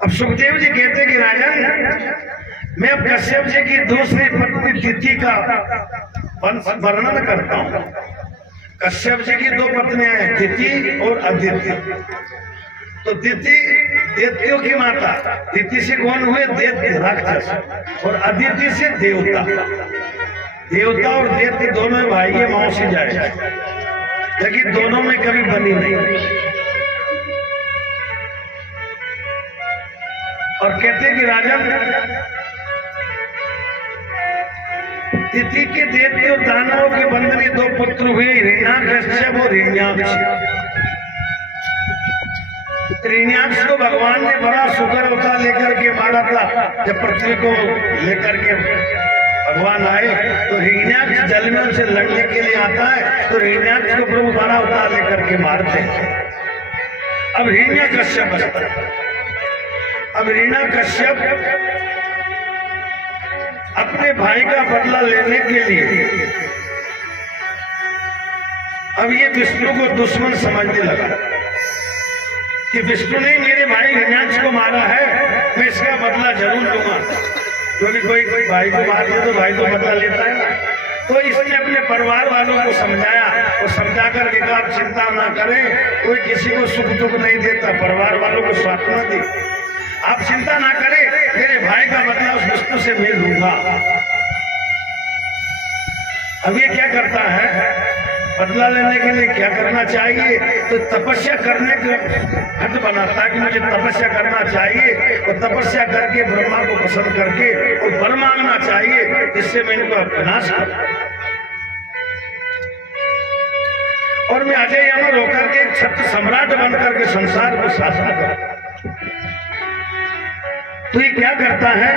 अब सुखदेव जी कहते कि राजन, मैं अब कश्यप जी की दूसरी पत्नी तिथि का वर्णन करता हूँ। कश्यप जी की दो पत्नियां हैं, तिथि और अदिति। तो तिथि दैत्यों की माता, तिथि से कौन हुए? दैत्य राक्षस, और अदिति से देवता। देवता और दैत्य दोनों भाई है, मौसी जाए, लेकिन दोनों में कभी बनी नहीं। और कहते कि राजन, तिथि के दैत्य और दानवों के बंधने दो पुत्र हुए, हिरण्याकश्यप और हिरण्याक्ष। हिरण्याक्ष को भगवान ने बड़ा सुगर अवतार लेकर के मारा था। जब पृथ्वी को लेकर के भगवान आए तो हिरण्याक्ष जल में उनसे लड़ने के लिए आता है, तो हिरण्याक्ष को प्रभु बड़ा अवतार लेकर के मारते हैं। अब हिरण्याकश्यप बचता है। अब हिरण्याकश्यप अपने भाई का बदला लेने के लिए अब ये विष्णु को दुश्मन समझने लगा कि विष्णु ने मेरे भाई हिरण्याक्ष को मारा है, मैं इसका बदला जरूर लूंगा। क्योंकि कोई भाई को मार दे तो भाई को बदला लेता है। तो इसने अपने परिवार वालों को समझाया और समझा कर के आप चिंता ना करें, कोई किसी को सुख दुख नहीं देता। परिवार वालों को सांत्वना दी, आप चिंता ना करें, मेरे भाई का बदला उस विष्णु से मैं लूंगा। अब ये क्या करता है? बदला लेने के लिए क्या करना चाहिए? तो तपस्या करने का हट बनाता है कि मुझे तपस्या करना चाहिए, और तपस्या करके ब्रह्मा को प्रसन्न करके और वर मांगना चाहिए, जिससे मैं इनको विनाश करूं और मैं अजय अमर होकर के क्षत्र सम्राट बनकर के संसार को शासन करूं। तो ये क्या करता है?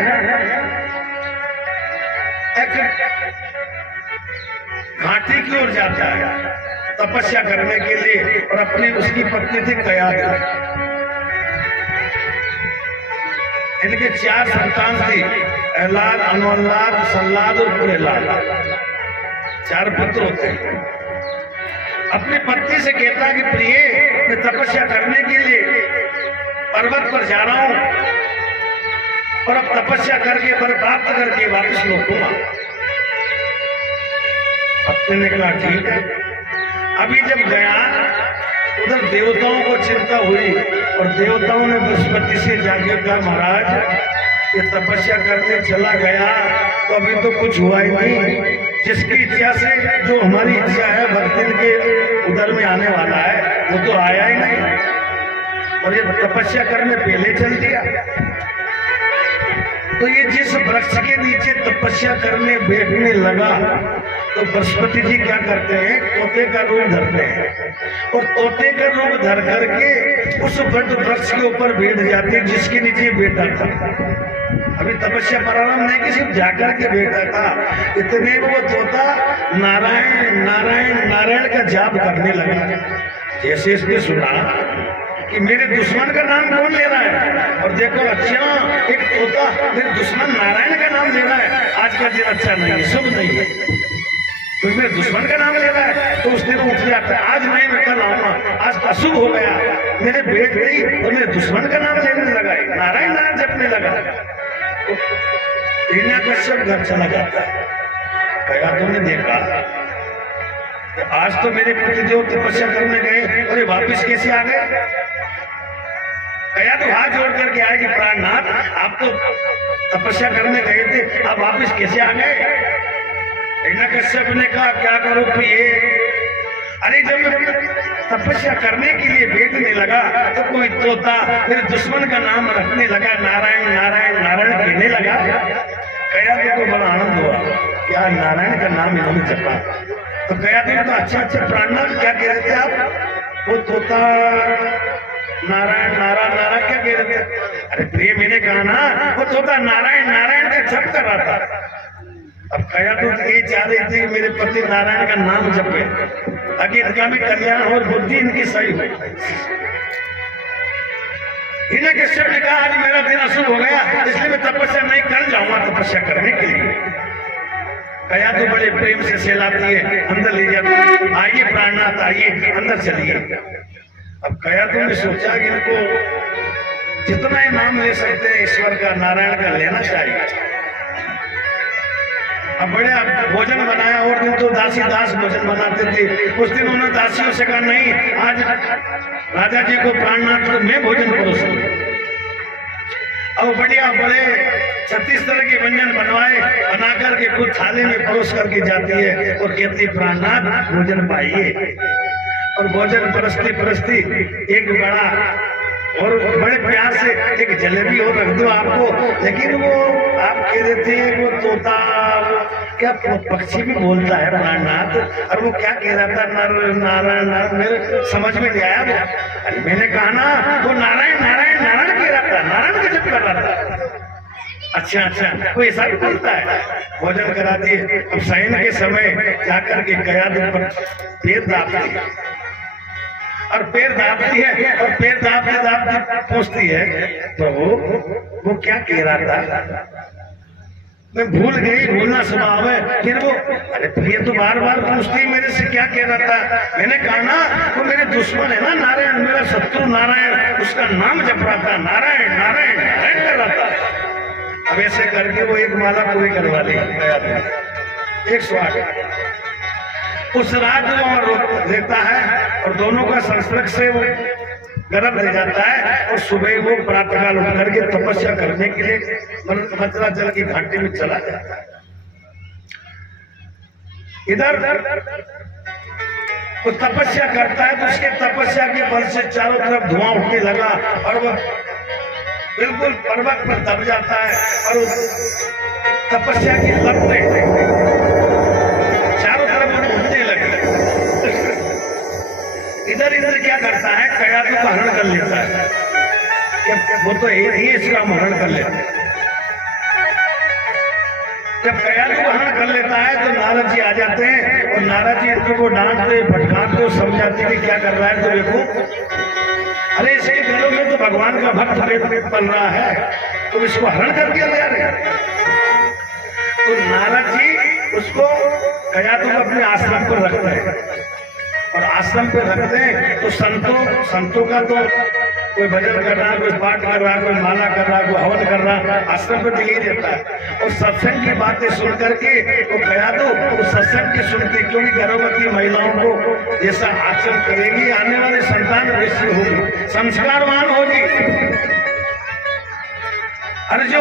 एक घाटी की ओर जाता है तपस्या करने के लिए, और अपनी उसकी पत्नी थी कयाधि। इनके 4 संतान थी, अहलाद, अनुल्लाद, सल्लाद और प्रहलाद। 4 पुत्र होते हैं। अपनी पत्नी से कहता है कि प्रिय, मैं तपस्या करने के लिए पर्वत पर जा रहा हूं, और अब तपस्या करके वर प्राप्त करके वापस लौटूंगा। पत्नी ने कहा ठीक है। अभी जब गया उधर देवताओं को चिंता हुई, और देवताओं ने बृहस्पति से जाके कहा महाराज, ये तपस्या करने चला गया तो अभी तो कुछ हुआ ही नहीं। जिसकी इच्छा से जो हमारी इच्छा है भक्ति के उधर में आने वाला है, वो तो आया ही नहीं, और ये तपस्या करने पहले चल दिया। तो ये जिस वृक्ष के नीचे तपस्या करने बैठने लगा, तो बृहस्पति जी क्या करते हैं? तोते का रूप धरते हैं, और तोते का रूप धर करके उस वट वृक्ष के ऊपर बैठ जाते हैं जिसके नीचे बैठा था। अभी तपस्या प्रारंभ नहीं कि सिर्फ जाकर के बैठा था, इतने में वो तोता नारायण नारायण नारायण का जाप करने लगा। जैसे इसने सुना कि मेरे दुश्मन का नाम कौन ले रहा है, और देखो अच्छा, एक तोता मेरे दुश्मन नारायण का नाम ले रहा है, आज का दिन अच्छा नहीं है, शुभ नहीं है, तो मेरे दुश्मन का नाम ले रहा है। तो उस दिन उठ जाता है, आज नहीं मैं कल आऊंगा, आज अशुभ हो गया, मेरे बेट गई और मेरे दुश्मन का नाम लेने लगा, नारायण नारायण जपने लगा। तो हिरण्याकश्यप घर चला जाता है। कहा तुमने देखा कि आज तो मेरे पतिदेव तपस्या करने गए और ये वापिस कैसे आ गए? कया तो हाथ जोड़ करके आए कि प्राणनाथ, आप तो तपस्या करने गए थे, आप वापिस कैसे आ गए? हिरण्याकश्यप ने कहा क्या करूं प्रिय, अरे जब मैं तपस्या करने के लिए बैठने लगा तो कोई तोता मेरे दुश्मन का नाम रखने लगा, नारायण नारायण नारायण कहने लगा। कया को बड़ा आनंद हुआ, क्या नारायण का नाम इन्होंने जपा। तो कया तो अच्छा प्राणनाथ क्या कह रहे थे आप? वो तोता नारायण नारायण नारायण क्या कह रहे थे? अरे प्रिय मैंने कहा ना, वो तोता नारायण नारायण का जप कर रहा था। अब कया तो ये चाह रही थी मेरे पति नारायण का नाम जपे ताकि इनका भी कल्याण हो, बुद्धि इनकी सही हो। हिरण्याकश्यप ने कहा आज मेरा दिन अशुभ हो गया, इसलिए मैं तपस्या नहीं कर जाऊंगा तपस्या करने के लिए। कया तो बड़े प्रेम से सहलाती है, अंदर ले जाती है, आइए प्राणनाथ आइए अंदर चलिए। अब कया तो ने सोचा कि इनको जितना ही नाम ले सकते हैं ईश्वर का, नारायण का लेना चाहिए। अब बड़े भोजन बनाया, और दिन तो दासी दास भोजन बनाते थे। उस दिन उन्होंने दासियों से कहा नहीं, आज राजा जी को प्राणनाथ तो मैं भोजन परोसूं। अब बढ़िया बड़े 36 तरह के व्यंजन बना करके खुद थाली में परोस करके जाती है और कहती है प्राणनाथ भोजन पाइए। और भोजन परस्ती एक बड़ा और बड़े प्यार से एक जलेबी और रख दो आपको। लेकिन वो आप कह देते हैं वो तोता क्या पक्षी भी बोलता है प्राणनाथ, और वो क्या कह रहा था नारायण मेरे समझ में नहीं आया। अरे मैंने कहा ना वो नारायण नारायण नारायण कह रहा था, नारायण का जप कर रहा था। अच्छा वो ऐसा भी बोलता है। भोजन करा दिए। अब शयन के समय जाकर के कयादू पर पैर दाबती है और पैर दाबती है और पैर दाबते पूछती है प्रभु वो क्या कह रहा था, मैं भूल गई, भूलना स्वभाव है। फिर वो अरे ये तो बार बार पूछती मेरे से क्या कह रहा था। मैंने कहा ना वो मेरे दुश्मन है ना नारायण, मेरा शत्रु नारायण, उसका नाम जप रहा था, नारायण नारायण नारायण कर रहा था। अब ऐसे करके वो एक माला पूरी करवा ली 108। उस रात वो वहां रहता है और दोनों का संस्पर्श से वो गर्भ रह जाता है। और सुबह वो प्रातःकाल उठ करके तपस्या करने के लिए मंदराचल की घाटी में चला जाता है। इधर वो तपस्या करता है तो उसके तपस्या के बल से चारों तरफ धुआं उठने लगा और वह बिल्कुल पर्वत पर दब जाता है और तपस्या की लपटे चारों तरफ उठने लगे। इधर क्या करता है, कयादू का हरण कर लेता है। वो तो ही इसका हरण कर लेता है। जब कयादू का हरण कर लेता है तो नारद जी आ जाते हैं और नारद जी इनको को डांटते भटकाते समझाते कि क्या कर रहा है। तो देखो अरे इसके दिलों में तो भगवान का भक्त पल रहा है, तुम इसको हरण करके ले आ रहे हैं। तो नारद जी उसको कयादू को अपने आश्रम पर रखते हैं और आश्रम पे रखते हैं तो संतों का तो कोई भजन कर रहा, कोई पाठ कर रहा, कोई माला कर रहा, कोई हवन कर रहा, आश्रम पे तो यही रहता है। और सत्संग की बातें सुन करके वो कयादू उस सत्संग की सुनती, क्योंकि गर्भवती महिलाओं को जैसा आचरण करेगी आने वाले संतान वैसी होगी, संस्कारवान होगी। अरे जो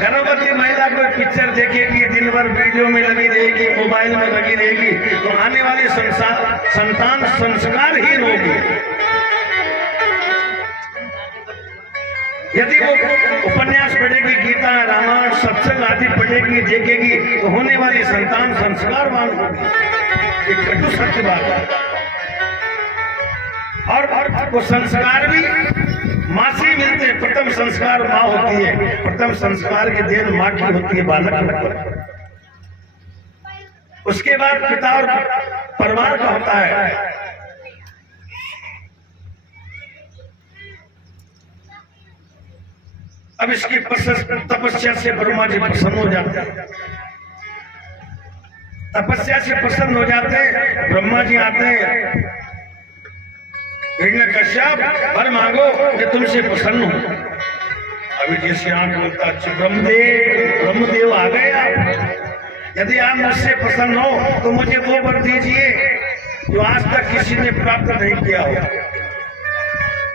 गर्भवती महिला कोई पिक्चर देखेगी, दिन भर वीडियो में लगी रहेगी, मोबाइल में लगी रहेगी, तो आने वाली संतान संस्कारहीन होगी। यदि वो उपन्यास पढ़ेगी, गीता रामायण सत्संग आदि पढ़ेगी देखेगी, तो होने वाली संतान संस्कारवान होगी। एक कटु सत्य बात है। और वो संस्कार भी माँ से मिलते हैं। प्रथम संस्कार माँ होती है, प्रथम संस्कार की देन माँ की होती है बालक। उसके बाद पिता और परिवार का होता है। अब इसकी तपस्या से ब्रह्मा जी प्रसन्न हो जाते हैं। तपस्या से प्रसन्न हो जाते हैं, ब्रह्मा जी आते हैं, कश्यप वर मांगो मैं तुमसे प्रसन्न हूं। अभी जैसे आंख बोलता अच्छा ब्रह्मदेव आ गए आप, यदि आप मुझसे प्रसन्न हो तो मुझे वो वर दीजिए जो आज तक किसी ने प्राप्त नहीं किया हो।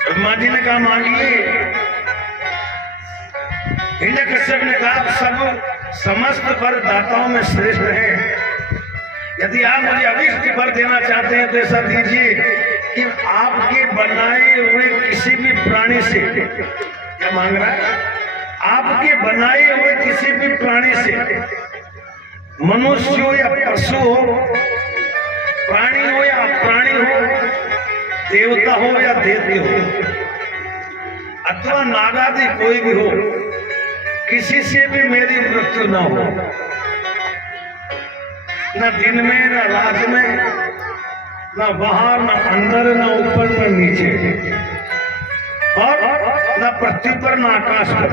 ब्रह्मा जी ने कहा मांगिए। कश्यप ने कहा समस्त वर दाताओं में श्रेष्ठ है, यदि आप मुझे अभिष्ट वर देना चाहते हैं तो ऐसा दीजिए कि आपके बनाए हुए किसी भी प्राणी से, क्या मांग रहा है, आपके बनाए हुए किसी भी प्राणी से, मनुष्य हो या पशु हो, प्राणी हो या अप्राणी हो, देवता हो या देवी हो, अथवा नागादि कोई भी हो, किसी से भी मेरी मृत्यु न हो, न दिन में न रात में, न बाहर न अंदर न ऊपर न नीचे, और न पृथ्वी पर न आकाश पर,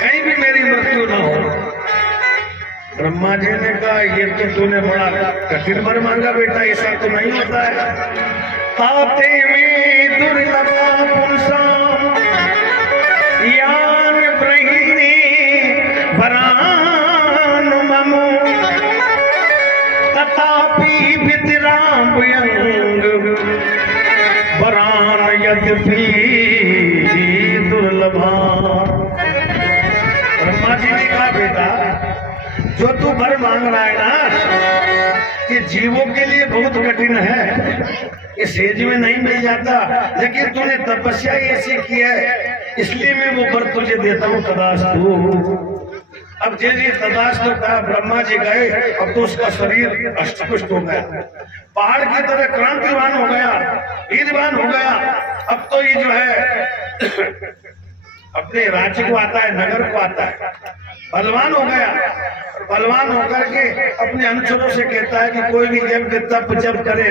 कहीं भी मेरी मृत्यु न हो। ब्रह्मा जी ने कहा ये तो तूने बड़ा कठिन वर मांगा बेटा, ऐसा तो नहीं होता है। ताते में दुर्लभा पुरुषा यान ब्रहिणी वरान ममो तथापि वितराम अंग वरान यद्यपि दुर्लभा। ब्रह्मा जी ने कहा बेटा जो तू वर मांग रहा है ना ये जीवों के लिए बहुत कठिन है, ये सेज में नहीं मिल जाता, लेकिन तूने तपस्या ऐसी की है इसलिए मैं वो वर तुझे देता हूँ तदास्तु। अब जैसे तदास्तु कहा ब्रह्मा जी गए, अब तो उसका शरीर अष्टपुष्ट हो गया, पहाड़ की तरह क्रांतिवान हो गया, वीरवान हो गया। अब तो ये जो है अपने राज्य को आता है, नगर को आता है, बलवान हो गया। बलवान होकर के अपने अनुचरों से कहता है कि कोई भी यज्ञ तप जप करे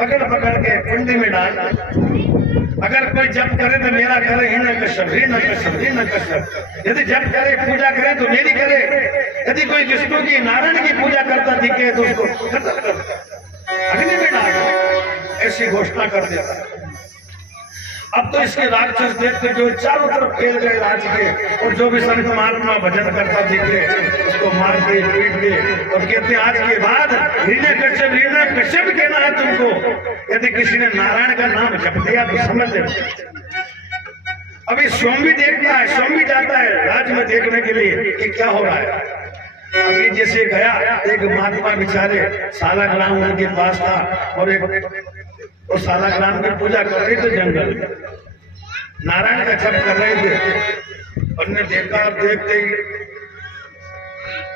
पकड़ पकड़ के कुंडी में डाल, अगर कोई जप करे तो मेरा करे, ही न कश्यप, ही न कश्यप, ही न कश्यप। यदि जप करे पूजा करे तो मेरी करे, यदि कोई विष्णु की नारायण की पूजा करता दिखे तो उसको खत्म कर अग्नि में डाल, ऐसी घोषणा कर देता। अब तो इसके राक्षस देखते जो चारों तरफ फैल गए राज्य के, और जो भी संत महात्मा भजन करता दिखे उसको मारते पीटते और कहते आज के बाद हिरण्यकश्यप कहना है तुमको। यदि किसी ने नारायण का नाम जप दिया तो समझ ले। अभी सोम भी देखता है, सोम भी जाता है राज्य में देखने के लिए कि क्या हो रहा है। अभी जैसे गया एक महात्मा बेचारे सालाग्राम उनके पास था, और एक वो सालाग्राम की पूजा कर रहे थे, जंगल नारायण का जप कर रहे थे। उन्होंने देखा, देखते ही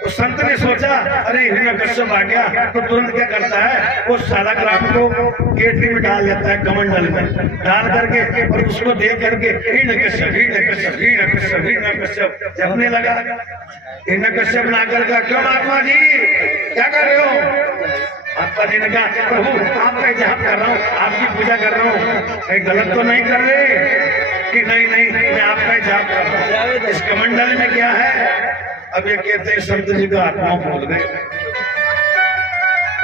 उस संत ने सोचा अरे हिरण्यकश्यप आ गया, तो तुरंत क्या करता है वो सालाग्राम को केतली में डाल देता है, कमंडल में डाल करके, और उसको देख करके हिरण्यकश्यप हिरण्यकश्यप हिरण्यकश्यप हिरण्यकश्यप जपने लगा। हिरण्यकश्यप ना करके क्यों महात्मा जी क्या कर रहे हो? महात्मा जी ने कहा प्रभु आपका जप कर रहा हूँ, आपकी पूजा कर रहा हूँ, कहीं गलत तो नहीं कर रहे? कि नहीं नहीं मैं आपका जप कर रहा हूँ। इस कमंडल में क्या है? अब ये कहते हैं संत जी का आत्मा बोल गए।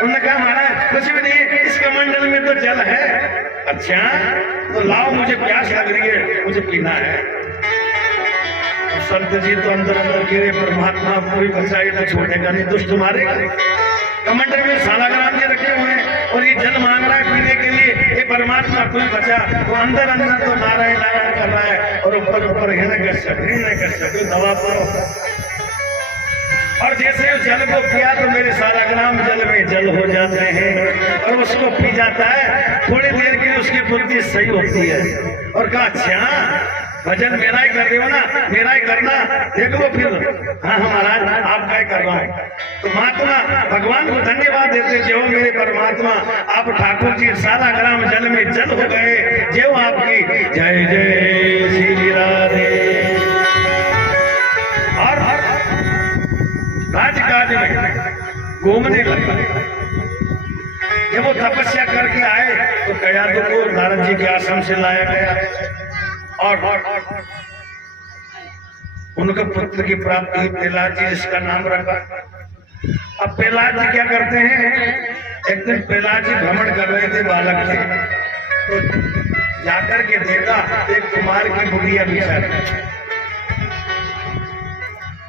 उन्होंने कहा महाराज कुछ भी नहीं, इस कमंडल में तो जल है। अच्छा तो लाओ, मुझे प्यास लग रही है, मुझे पीना है। संत जी तो अंदर अंदर गिरे, परमात्मा कोई बचाई तो छोड़ेगा नहीं, दुष्ट मारेगा। कमंडल में सालाग्राम जी रखे हुए हैं और ये जल मांग रहा है पीने के लिए, ये परमात्मा कोई बचा, तो अंदर अंदर तो नारायण नारायण कर रहा है, और ऊपर ऊपर हिरण्यकश्यप दवा पाओ। और जैसे उस जल को पिया तो मेरे सालाग्राम जल में जल हो जाते हैं, और उसको पी जाता है, थोड़ी देर के लिए उसकी बुद्धि सही होती है। और कहा अच्छा भजन मेरा ही कर रहे हो ना, मेरा ही करना, देख लो फिर। हाँ महाराज आपका ही कर रहा हूँ। तो महात्मा भगवान को धन्यवाद देते, जो मेरे परमात्मा आप ठाकुर जी सालाग्राम जल में जल हो गए, जो आपकी जय जय श्री राधे। और राजकाज में घूमने लगा। जब वो तपस्या करके आए तो कयादु को नारद जी के आश्रम से लाया गया, और उनके पुत्र की प्राप्ति प्रहलाद जी इसका नाम रखा। अब प्रहलाद जी क्या करते हैं, एक दिन प्रहलाद जी भ्रमण कर रहे थे, बालक थे, तो जाकर के देखा एक कुमार की बुढ़िया बिचारी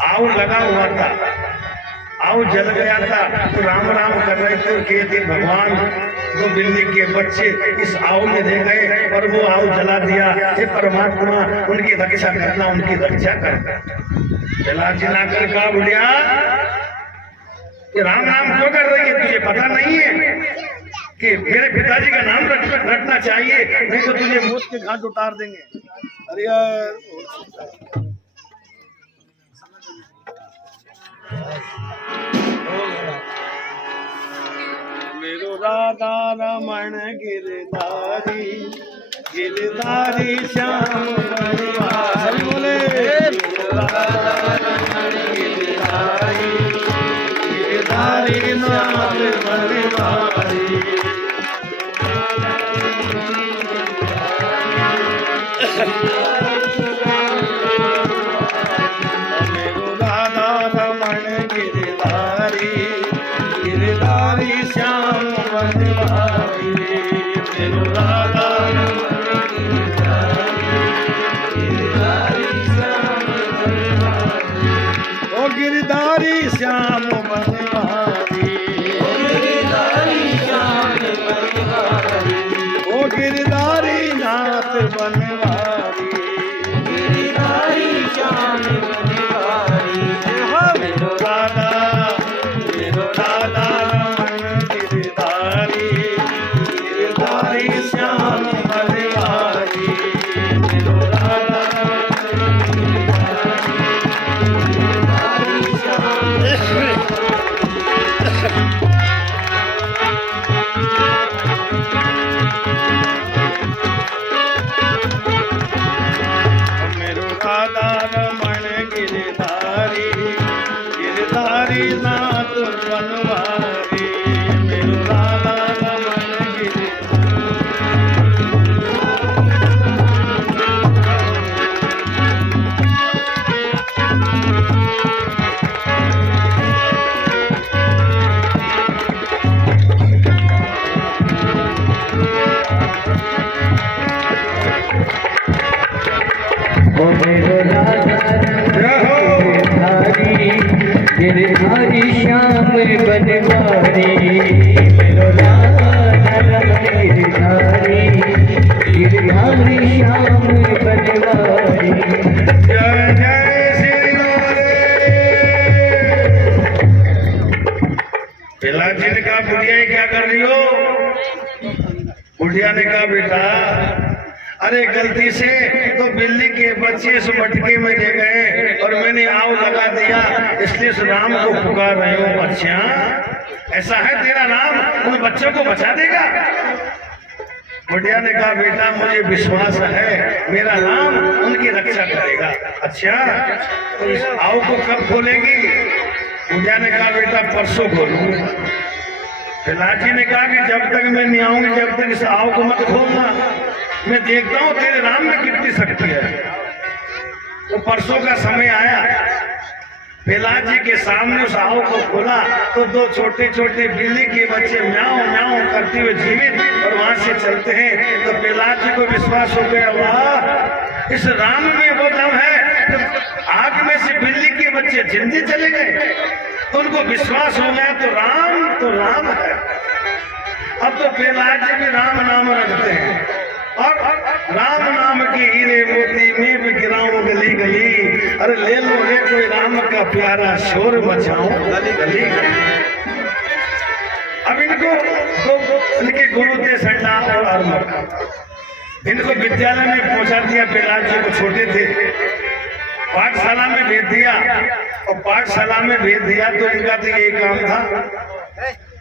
आव लगा हुआ था, आव जल गया था, तो राम राम कर रहे थे, कहते भगवान तो बिल्ली के बच्चे इस आव में दे गए और वो आव जला दिया, हे परमात्मा उनकी रक्षा करना, उनकी रक्षा करना। प्रहलाद जी ना कर कहा बुढ़िया राम राम क्यों कर रही है, तुझे पता नहीं है कि मेरे पिताजी का नाम रखना चाहिए, नहीं तो तुझे मौत के घाट उतार देंगे। अरे यार मेरो राधा रमण गिरधारी गिरधारी श्याम बनवारी, बोले राधा रमण गिरधारी गिरधारी नाम बनवारी। मेरो राधा रमण गिरधारी गिरधारी श्याम बनवारी, मेरो राधा रमण गिरधारी गिरधारी मेरो राधा गिरधारी गिरधारी श्याम बनवारी मेरो राधा गिरधारी गिरधारी श्याम बनवारी। जय जय श्री पिलाजी ने कहा बुढ़िया ये क्या कर रही हो? बुढ़िया ने कहा बेटा अरे गलती से तो बिल्ली के बच्चे इस मटके में ले गए और मैंने आव लगा दिया, इसलिए उस राम को पुकार रहे हो। अच्छा ऐसा है तेरा राम उन बच्चों को बचा देगा? बुढ़िया ने कहा बेटा मुझे विश्वास है मेरा राम उनकी रक्षा करेगा। अच्छा तो इस आव को कब खोलेगी? बुढ़िया ने कहा बेटा परसों खोलूंगा। पिलाजी ने कहा कि जब तक मैं नहीं आऊंगी जब तक इस आव को मत खोलना, मैं देखता हूं तेरे राम में कितनी शक्ति है। तो परसों का समय आया, पिलाजी के सामने उस आव को खोला तो दो छोटे छोटे बिल्ली के बच्चे म्याऊं म्याऊं करते हुए जीवित और वहां से चलते हैं। तो पिलाजी को विश्वास हो गया वाह इस राम में वो दम है। तो आग में से बिल्ली के बच्चे जिंदे चले गए तो उनको विश्वास हो गया तो राम है। अब तो पिलाजी भी राम नाम रखते हैं और राम नाम के हीरे मोती में भी गिराऊं गली गली। अरे ले लो रे कोई राम का प्यारा शोर मचाऊं गली गली। अब इनको इनके गुरु थे संडा और अरमर, इनको विद्यालय में पहुंचा दिया। पिलाजी को छोटे थे पाठशाला में भेज दिया और पाठशाला में भेज दिया तो इनका तो यही काम था,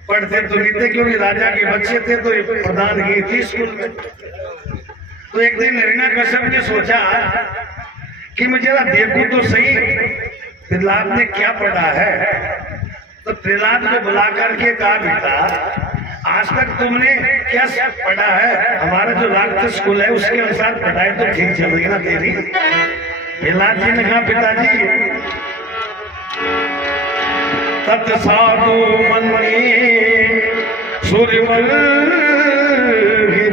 पढ़ते तो नहीं थे क्योंकि राजा के बच्चे थे तो प्रधान की थी स्कूल में। तो एक दिन हिरण्यकश्यप ने सोचा कि मैं जरा देखूं तो सही प्रहलाद ने क्या पढ़ा है। तो प्रहलाद को बुला करके कहा बेटा आज तक तुमने क्या पढ़ा है? हमारा जो राक्षस स्कूल है उसके अनुसार पढ़ाई तो ठीक चल रही है ना तेरी? प्रहलाद जी ने कहा पिताजी तत् साधु मन्ये सूर्यमल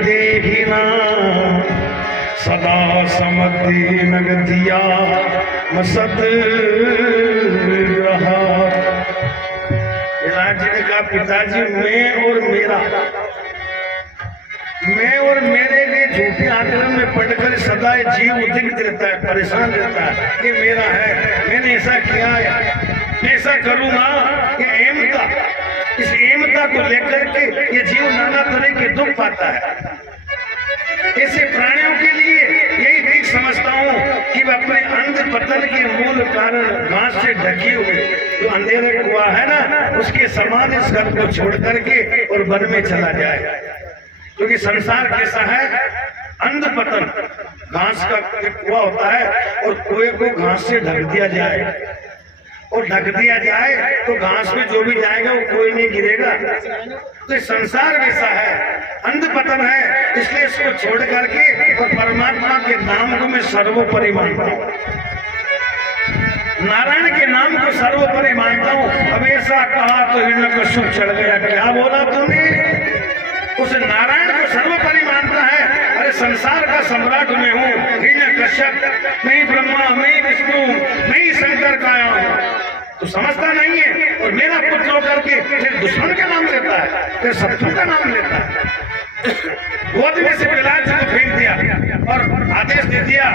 देखिना सदा समति नगतिया मसत रहा। पिताजी ने कहा पिताजी मैं और मेरे के झूठे आचरण में पढ़कर सदा जीव उद्विग्न रहता है, परेशान रहता है कि मेरा है, मैंने ऐसा किया है, मैं ऐसा करूंगा। ये एमता, इस एमता को लेकर के ये जीव नाना तरह के दुख पाता है। ऐसे प्राणियों के लिए यही ठीक समझता हूँ कि वह अपने अंध पतन के मूल कारण घास से ढकी हुई जो अंधेरे कुआ है ना उसके समान इस घर को छोड़ करके और वन में चला जाए। क्योंकि संसार कैसा है अंध पतन, घास का कुआ होता है और कुएं को घास से ढक दिया जाए और ढक दिया जाए तो घास में जो भी जाएगा वो कोई नहीं गिरेगा। तो संसार वैसा है, अंध पतन है, इसलिए इसको छोड़ करके और परमात्मा के नाम को मैं सर्वोपरि मानता हूँ, नारायण के नाम को सर्वोपरि मानता हूँ। अब ऐसा कहा तो हिरण्यकश्यप चढ़ गया, क्या बोला तूने? उस नारायण को सर्वोपरि मानता है। अरे संसार का सम्राट मैं हूँ हिरण्यकश्यप, मैं ब्रह्मा, मैं विष्णु, मैं शंकर का आया हूँ। तो समझता नहीं है और मेरा पुत्र होकर के फिर दुश्मन का नाम लेता है, फिर शत्रु का नाम लेता है। गोद में से प्रहलाद जी को फेंक दिया और आदेश दे दिया,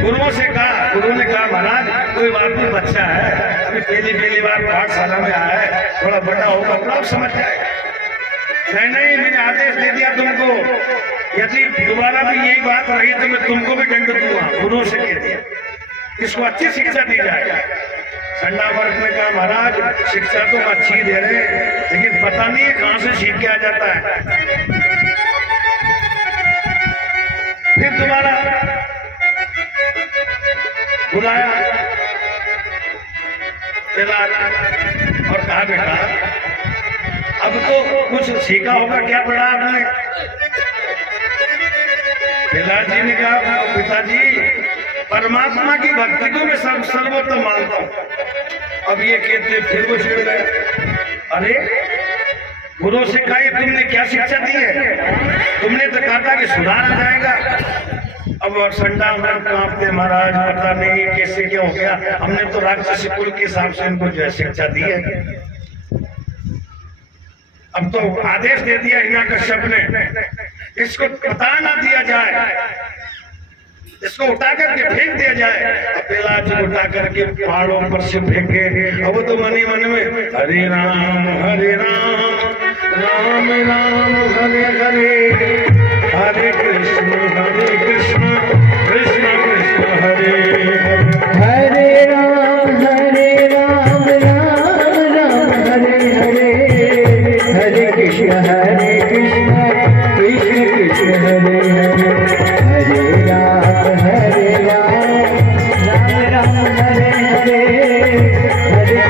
गुरुओं से कहा, गुरु ने कहा महाराज कोई बात नहीं, बच्चा है, अभी पहली बार पाठशाला में आया है, थोड़ा बड़ा होगा तो समझ जाएगा। नहीं, मैंने आदेश दे दिया तुमको, यदि दोबारा भी यही बात रही तो मैं तुमको भी दंड दूंगा। गुरु से कह दिया इसको अच्छी शिक्षा दी जाए। संडा वर्ग ने कहा महाराज शिक्षा तो अच्छी दे रहे हैं लेकिन पता नहीं है कहां से सीख के आ जाता है। फिर दोबारा बुलाया और कहा बेटा अब तो कुछ सीखा होगा, क्या पढ़ा आपने? प्रहलाद जी ने कहा पिताजी परमात्मा की भक्ति को मैं सर्वोत्तम मानता हूँ। अब ये कहते फिर वो छुड़ गए। अरे गुरु से कहा तुमने क्या शिक्षा दी है? तुमने तो कहा था कि सुधार आ जाएगा अब संडा में कांपते महाराज, पता नहीं कैसे क्या हो गया, हमने तो राक्षसी कुल के हिसाब से इनको जो है शिक्षा दी है। अब तो आदेश दे दिया हिरण्यकश्यप ने, इसको पता ना दिया जाए, इसको उठा करके फेंक दिया जाए। प्रहलाद जी उठा करके पहाड़ों पर से फेंके। अब वो तो मनी मन में हरे राम राम राम हरे हरे, हरे कृष्ण कृष्ण कृष्ण हरे हरे, हरे राम राम राम हरे हरे, हरे कृष्ण कृष्ण कृष्ण हरे हरे, हरे राम राम राम हरे हरे,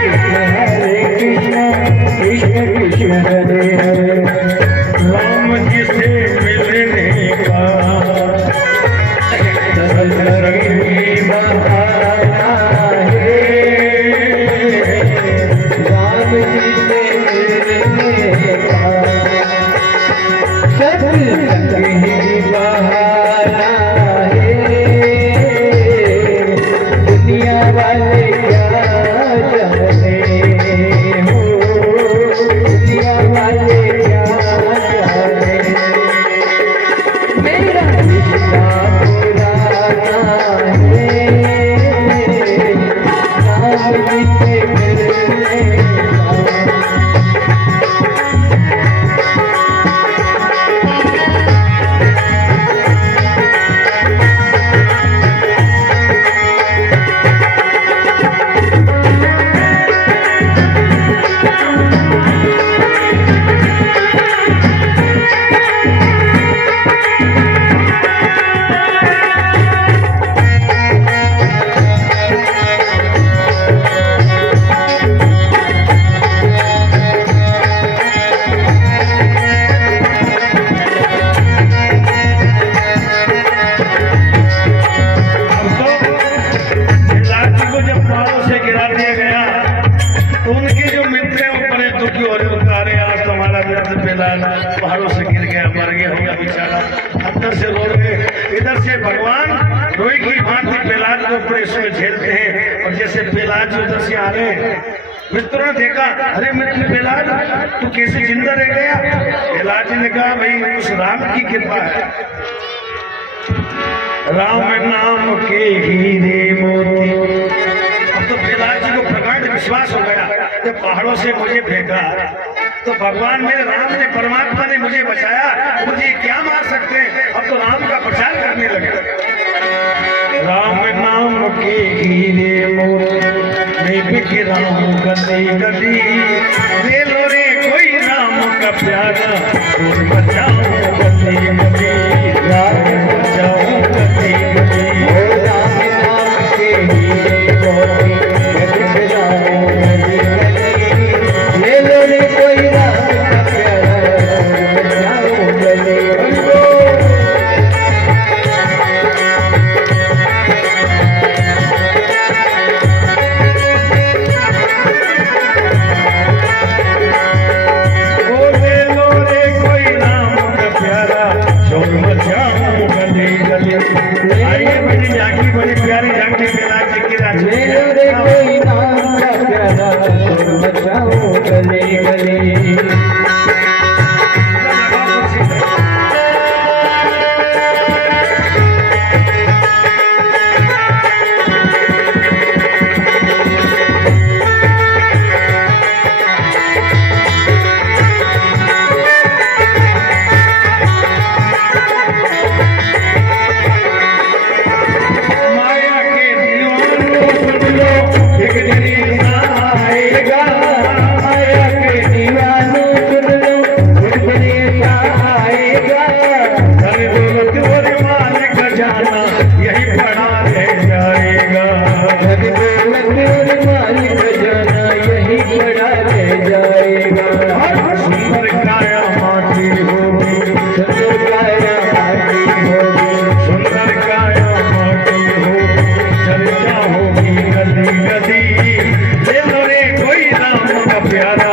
हरे कृष्ण कृष्ण कृष्ण हरे हरे। राम जी से मिलने का संगी बहाना है, राम जी से मिलने का संगी बहाना है, दुनिया वाले क्या जाने हो, दुनिया वाले क्या जाने, मेरा रिश्ता पुराना है, राम जी से मिलने का। पहाड़ों से गिर गया, मर गया होगा बेचारा, अंदर से रो रहे। इधर से भगवान रोई की भांति प्रहलाद को अपने इसमें झेलते हैं। और जैसे प्रहलाद उधर से आ रहे हैं, मित्रों ने देखा, अरे मित्र प्रहलाद तू कैसे जिंदा रह गया? प्रहलाद जी ने कहा, भाई उस राम की कृपा है, राम नाम के हीरे मोती। अब तो प्रहलाद जी को प्रगाढ़ विश्वास हो गया, जब पहाड़ों से मुझे फेंका तो भगवान मेरे राम ने, परमात्मा ने मुझे बचाया, मुझे क्या मार सकते हैं? अब तो राम का प्रचार करने लगे। राम नाम के हीरे मोती बिके राम गली गली, ले लो रे कोई राम का प्यारा, और बचाओ गली गली, राम बचाओ गली गली। राम नाम के हीरे मोती बिके राम गली गली, ले लो रे कोई राम का प्यारा, बचाओ गली गली। बड़ी प्यारी झांकी प्रहलाद जी की राज कोई नाम का प्यारा, सुर बचाओ गले गले। प्यारा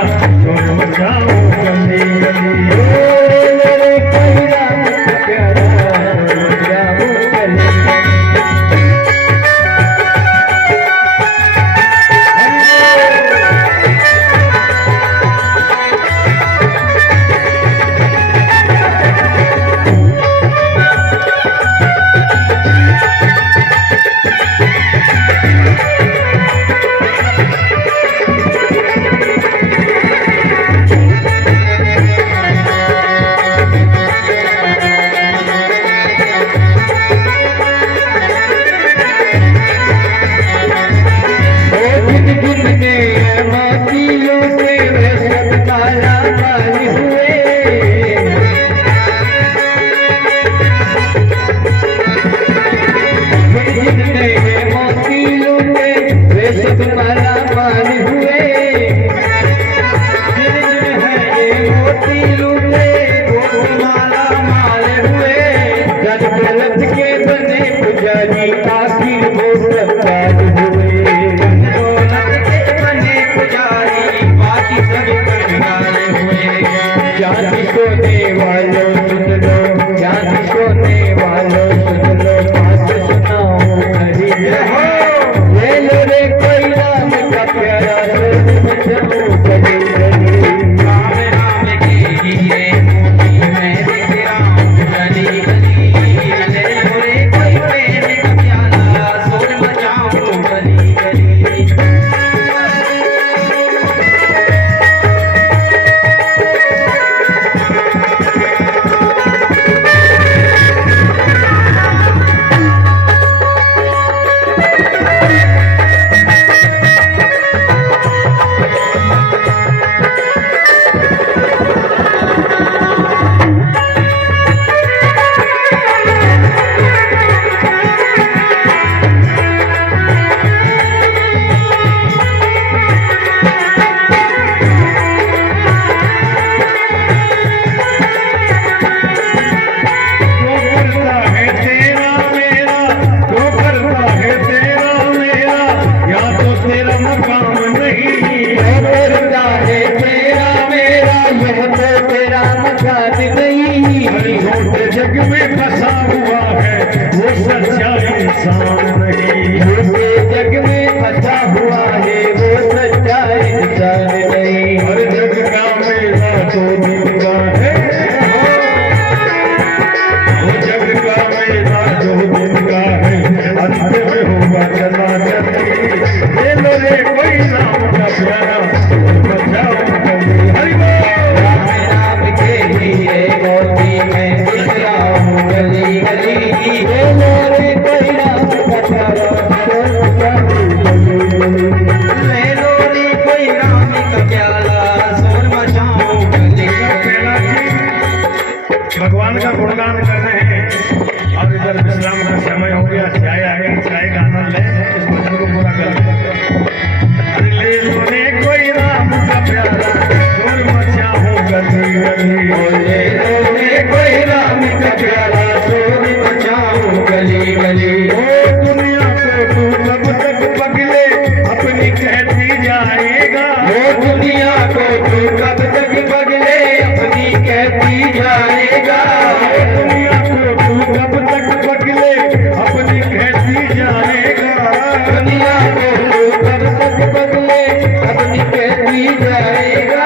तेरा मकाम नहीं, और चाहे तेरा मेरा यह तो तेरा मकान नहीं। झूठे जग में फंसा हुआ है वो सच्चा इंसान नहीं, झूठे जग में फंसा हुआ है वो सच्चा इंसान नहीं। हर जग का मेला तो दिन का है, वो जग का मेला जो दिन का है, अंत में होगा चला चली। ले लो रे कोई नाम का प्यारा, बचाओ कभी। हरि बोल। राम राम के हीरे मोती मैं दिख रहा हूँ गली गली। ले लो रे कोई राम का प्यारा, ले लो रे कोई राम का प्याला, शोर मचाओ गली गली। भगवान का गुणगान कर रहे हैं और इधर विश्राम का समय हो गया, चाय आ गई, चाय का आनंद लें, इस भजन को पूरा कर। अरे ले लो रे कोई राम का प्यारा, शोर मचाओ गली गली। ले लो रे कोई राम का प्याला, शोर मचाओ गली गली। ओ दुनिया को तू कब तक पगले अपनी कहती जाएगा, वो दुनिया को तू कब तक बगले अपनी कहती जाएगा। दुनिया को तू कब तक पगले अपनी कहती जाएगा। दुनिया को तू कब तक बगले अपनी कहती जाएगा।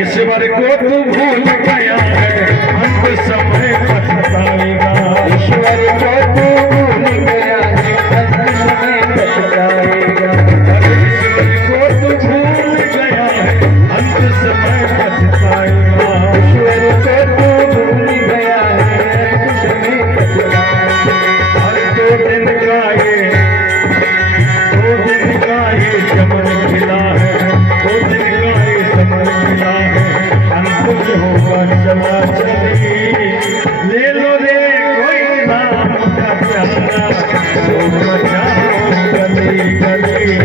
ईश्वर को तू भूल गया है, अंत समय पछताएगा। ईश्वर को तू भूल गया है, अंत समय पछताएगा। अरे ईश्वर को तू भूल गया है, अंत समय पछताएगा। ईश्वर को तू भूल गया है, अंत समय पछताएगा। हर दो दिन का ये चमन खिला है, 2 दिन का ये चमन खिला है, अंत में होगा चला चली। ले लो रे कोई नाम का प्यारा, शोर मचाओ गली गली।